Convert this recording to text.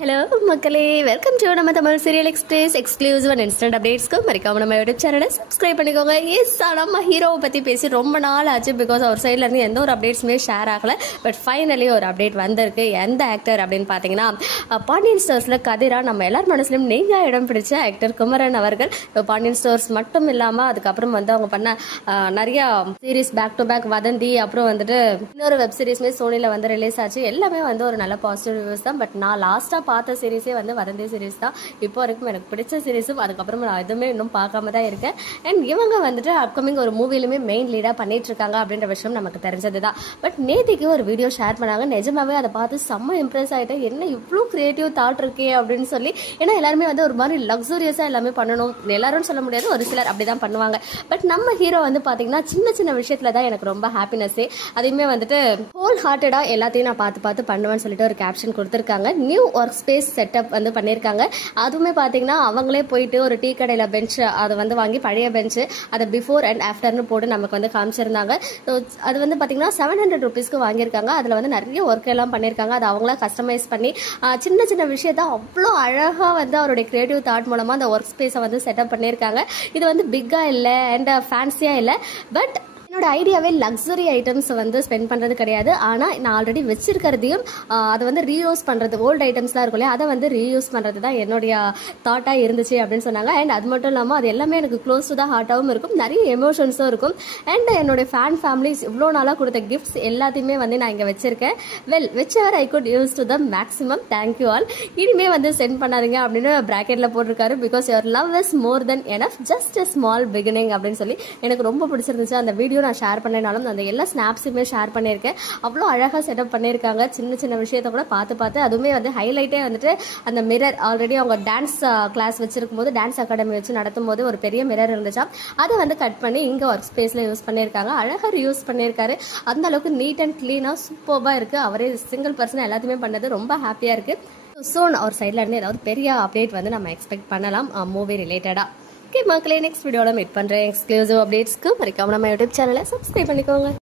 Hello மக்களே, welcome to நம்ம Tamil serial express exclusive and instant அப்டேட்ஸ்க்கு மறக்காம நம்ம யூடியூப் சேனலை சப்ஸ்கிரைப் பண்ணிக்கோங்க. நம்ம ஹீரோவை பற்றி பேசி ரொம்ப நாள் ஆச்சு. பிகாஸ் அவர் சைட்லேருந்து எந்த ஒரு அப்டேட்ஸுமே ஷேர் ஆகலை. பட் ஃபைனலி ஒரு அப்டேட் வந்திருக்கு. எந்த ஆக்டர் அப்படின்னு பார்த்தீங்கன்னா, பாண்டியன் ஸ்டோர்ஸில் கதிரா நம்ம எல்லார் மனசுலையும் நீங்க இடம் பிடிச்ச ஆக்டர் குமரன் அவர்கள். பாண்டியன் ஸ்டோர்ஸ் மட்டும் இல்லாமல் அதுக்கப்புறம் வந்து அவங்க பண்ண நிறையா சீரீஸ் பேக் டு பேக் வதந்தி, அப்புறம் வந்துட்டு இன்னொரு வெப் சீரிஸ்மே சோனியில் வந்து ரிலீஸ் ஆச்சு. எல்லாமே வந்து ஒரு நல்ல பாசிட்டிவ் ரிவ்யூஸ் தான். பட் நான் லாஸ்ட்டாக பார்த்த சீரீஸே வந்து வதந்தி சீரீஸ் தான். இப்போ வரைக்கும் எனக்கு பிடிச்ச சீரீஸும். அதுக்கப்புறம் நான் எதுவுமே இன்னும் பார்க்காம தான் இருக்கேன். அண்ட் இவங்க வந்துட்டு அப்கமிங் ஒரு மூவிலுமே மெயின் லீடாக பண்ணிட்டு இருக்காங்க அப்படின்ற விஷயம் நமக்கு தெரிஞ்சது தான். பட் நேத்திக்கு ஒரு வீடியோ ஷேர் பண்ணாங்க. நிஜமாவே அதை பார்த்து செம்ம இம்ப்ரெஸ் ஆகிட்டேன். என்ன இவ்வளோ கிரியேட்டிவ் தாட் இருக்கே அப்படின்னு சொல்லி. ஏன்னா எல்லாருமே வந்து ஒரு மாதிரி லக்ஸூரியஸாக எல்லாமே பண்ணணும், எல்லாரும் சொல்ல முடியாது, ஒரு சிலர் அப்படிதான் பண்ணுவாங்க. பட் நம்ம ஹீரோ வந்து பார்த்தீங்கன்னா சின்ன சின்ன விஷயத்துல தான் எனக்கு ரொம்ப ஹாப்பினஸ்ஸே. அதையுமே வந்துட்டு ஹோல் ஹார்ட்டடா எல்லாத்தையும் நான் பார்த்து பண்ணுவேன்னு சொல்லிட்டு ஒரு கேப்ஷன் கொடுத்துருக்காங்க. நியூ ஒர்க் ஸ்பேஸ் செட்டப் வந்து பண்ணியிருக்காங்க. அதுவுமே பார்த்தீங்கன்னா அவங்களே போயிட்டு ஒரு டீ கடையில் பெஞ்ச் அதை வந்து வாங்கி பழைய பெஞ்சு அதை பிஃபோர் அண்ட் ஆஃப்டர்னு போட்டு நமக்கு வந்து காமிச்சிருந்தாங்க. அது வந்து பார்த்தீங்கன்னா 700 rupeesக்கு வாங்கியிருக்காங்க. அதில் வந்து நிறைய ஒர்க் எல்லாம் பண்ணியிருக்காங்க. அதை அவங்களா கஸ்டமைஸ் பண்ணி சின்ன சின்ன விஷயத்த அவ்வளோ அழகாக வந்து அவருடைய கிரியேட்டிவ் தாட் மூலமாக அந்த ஒர்க் ஸ்பேஸை வந்து செட்டப் பண்ணியிருக்காங்க. இது வந்து பிக்காக இல்லை அண்ட் ஃபேன்சியாக இல்லை. பட் என்னோட ஐடியாவே லக்ஸரி ஐட்டம்ஸ் வந்து ஸ்பெண்ட் பண்ணுறது கிடையாது. ஆனால் நான் ஆல்ரெடி வச்சிருக்கிறதையும் அதை வந்து ரீயூஸ் பண்ணுறது, ஓல்டு ஐட்டம்ஸ்லாம் இருக்கும் இல்லையா, அதை வந்து ரீயூஸ் பண்ணுறது தான் என்னுடைய தாட்டாக இருந்துச்சு அப்படின்னு சொன்னாங்க. அண்ட் அது மட்டும் இல்லாமல் அது எல்லாமே எனக்கு க்ளோஸ் டு த ஹார்ட்டாகவும் இருக்கும், நிறைய எமோஷன்ஸும் இருக்கும். அண்ட் என்னுடைய ஃபேன் ஃபேமிலிஸ் இவ்வளோ நாளாக கொடுத்த கிஃப்ட்ஸ் எல்லாத்தையுமே வந்து நான் இங்கே வச்சிருக்கேன். Which ever I could use to the maximum. Thank you all. இனிமேல் வந்து சென்ட் பண்ணாதீங்க அப்படின்னு ப்ராக்கெட்டில் போட்டிருக்காரு. Because your love is more then enough, just a small beginning அப்படின்னு சொல்லி எனக்கு ரொம்ப பிடிச்சிருந்துச்சு. அந்த வீடியோ நான் ஷேர் பண்ணனாலும் அந்த எல்லா ஸ்னாப்ஸுமே ஷேர் பண்ணியிருக்கேன். அவ்வளோ அழகாக செட்டப் பண்ணியிருக்காங்க. சின்ன சின்ன விஷயத்த கூட பார்த்து அதுவுமே வந்து ஹைலைட்டே வந்துட்டு அந்த மிரர், ஆல்ரெடி அவங்க டான்ஸ் கிளாஸ் வச்சிருக்கும் போது, டான்ஸ் அகாடமி வச்சு நடத்தும் போது ஒரு பெரிய மிரர் இருந்துச்சா, அதை வந்து கட் பண்ணி இங்கே ஒர்க் ஸ்பேஸில் யூஸ் பண்ணியிருக்காங்க. அழகாக யூஸ் பண்ணியிருக்காரு. அந்த அளவுக்கு நீட் அண்ட் கிளீனாக சூப்பராக இருக்குது. அவரே சிங்கிள் பர்சன் எல்லாத்தையுமே பண்ணது ரொம்ப ஹாப்பியாக இருக்குது. ஸோ அவர் சைடில் இருந்து ஏதாவது பெரிய அப்டேட் வந்து நம்ம எக்ஸ்பெக்ட் பண்ணலாம் மூவி ரிலேட்டடாக. ஓகே மக்களே, நெக்ஸ்ட் வீடியோவில் மீட் பண்ணுறேன். எக்ஸ்க்ளூசிவ் அப்டேட்ஸ்க்கு மறக்காம நம்ம யூடியூப் சேனலை சப்ஸ்கிரைப் பண்ணிக்கோங்க.